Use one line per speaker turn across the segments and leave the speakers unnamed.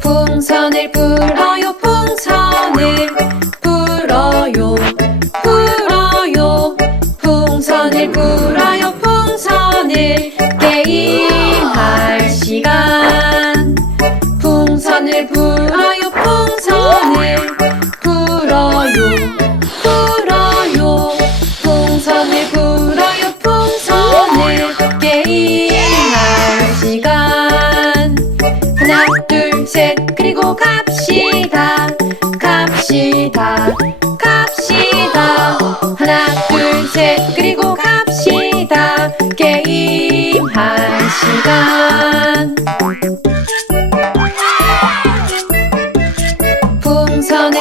풍선을 불어요 풍선을 불어요 불어요. 풍선을 불어요 풍선을 불어요 풍선을 불어요? 불어요. 풍선을 불어요 풍선을 게임할 시간. 하나 둘 셋 그리고 갑시다. 갑시다. 갑시다. 하나 둘 셋 그리고 갑시다. 게임할 시간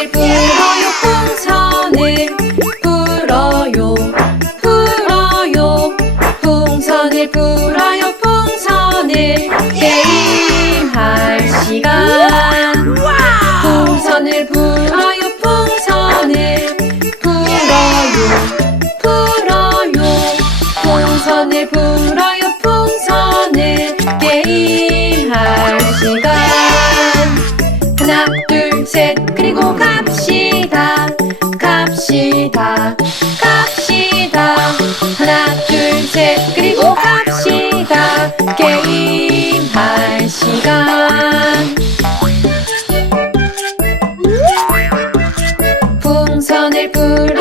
풍선을 불어요 풍선을 불어요. 불어요. 풍선을 불어요. 풍선을 게임할 시간. 풍선을 불어요. 풍선을 불어요. 불어요. 풍선을 불어요. 풍선을 게임할 시간. 하나 둘셋 풍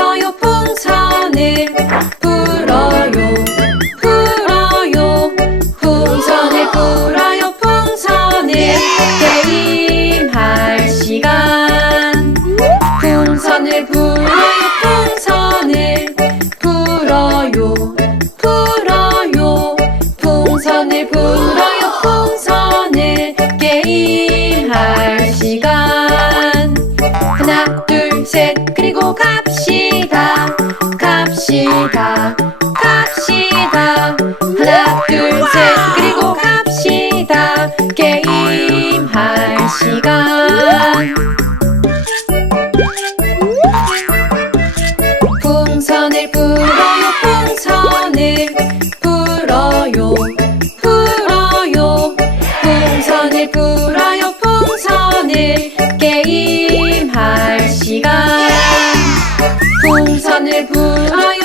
갑시다. 갑시다. 하나 둘 셋. 그리고 갑시다. 게임할 시간. 풍선을 불어요 풍선을 불어요 불어요. 풍선을 불어요 풍선을 게임할 시간. 풍선을 불어요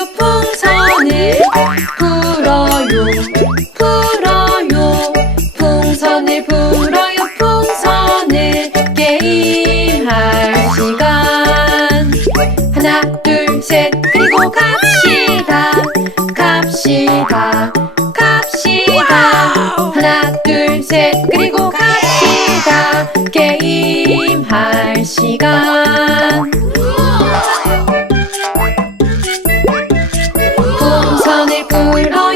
갑시다. 갑시다. 갑시다. 하나 둘 셋. 그리고 갑시다. 게임 할 시간. 풍선을 불어